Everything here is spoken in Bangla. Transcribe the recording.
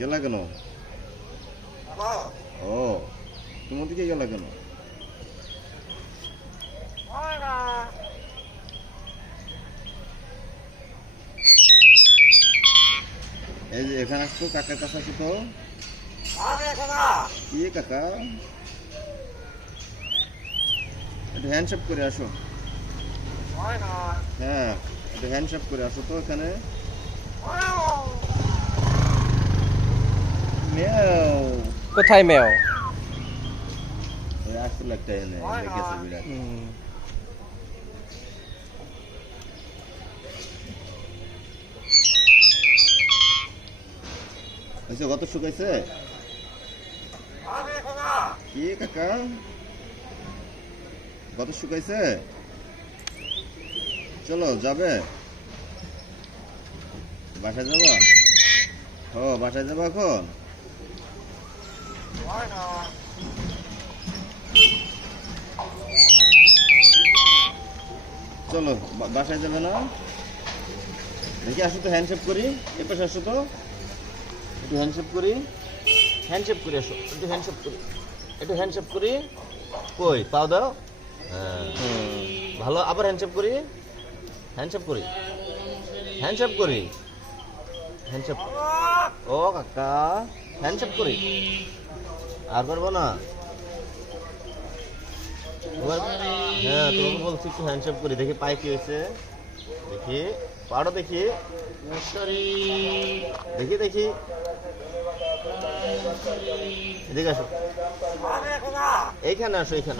গেলা কেন? ও তুমি ওদিকে গেলা কেন? এই যে এখানে আসতো, কাকার কাছে আসো তো। কি কাকা, একটু হ্যান্ডশেক করে আসো। হ্যাঁ, একটু হ্যান্ডশেক করে আসো তো এখানে। মেও কোথায় মেও? আসলে একটা এনে গেছে বিড়াল। আচ্ছা, কত শুকাইছে? কি কাকা, কত শুকাইছে? চলো যাবে, বাসায় যাবা? ও বাসায় যাবা এখন? চলো বাসায় যাবে না? দেখি আসো তো, হ্যান্ডশেক করি। এ পাশে আসো তো, একটু হ্যান্ডশেক করি। হ্যান্ডশেক করে আসো, একটু হ্যান্ডশেক করি, একটু হ্যান্ডশেক করি। কই পাও দাও। হ্যাঁ ভালো, আবার হ্যান্ডশেক করি, হ্যান্ডশেক করি, হ্যান্ডশেক করি, হ্যান্ডশেক। ও কাকা, হ্যান্ডশেক করি। আর করবো না? হ্যাঁ তোমাকে বলছি একটু হ্যান্ডশেক করি। দেখি পায়ে কি হয়েছে, দেখি পাড়ো, দেখি দেখি দেখি। এদিকে আসো, এইখানে আসো, এইখানে।